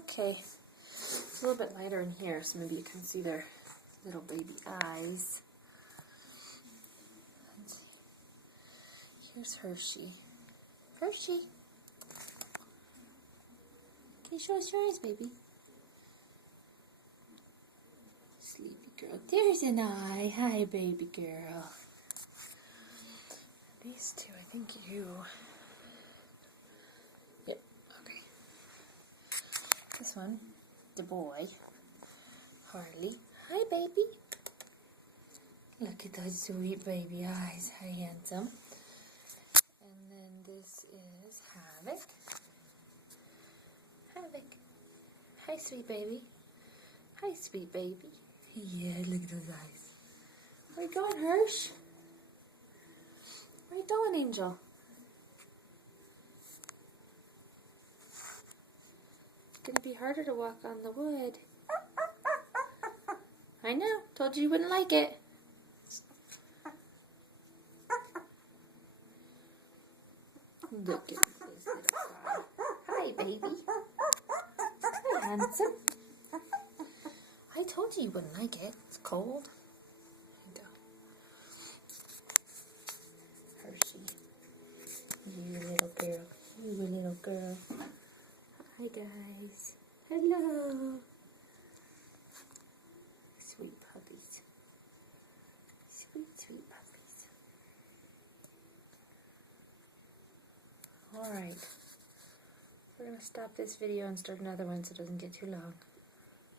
Okay, it's a little bit lighter in here, so maybe you can see their little baby eyes. And here's Hershey. Hershey, can you show us your eyes, baby? Sleepy girl. There's an eye. Hi, baby girl. These two, I think you. Yep, okay. This one, the boy, Harley. Hi, baby. Look at those sweet baby eyes. Hi, handsome. And then this is Havoc. Havoc. Hi, sweet baby. Hi, sweet baby. Yeah, look at those eyes. Where you going, Hirsch? Where you going, Angel? It's gonna be harder to walk on the wood. I know. Told you wouldn't like it. Look at this little guy. Hi, baby. Hi, handsome. I told you wouldn't like it. It's cold. And, Hershey. You little girl. You little girl. Hi, guys. Hello. Sweet puppies. Sweet, sweet puppies. Alright. We're going to stop this video and start another one so it doesn't get too long.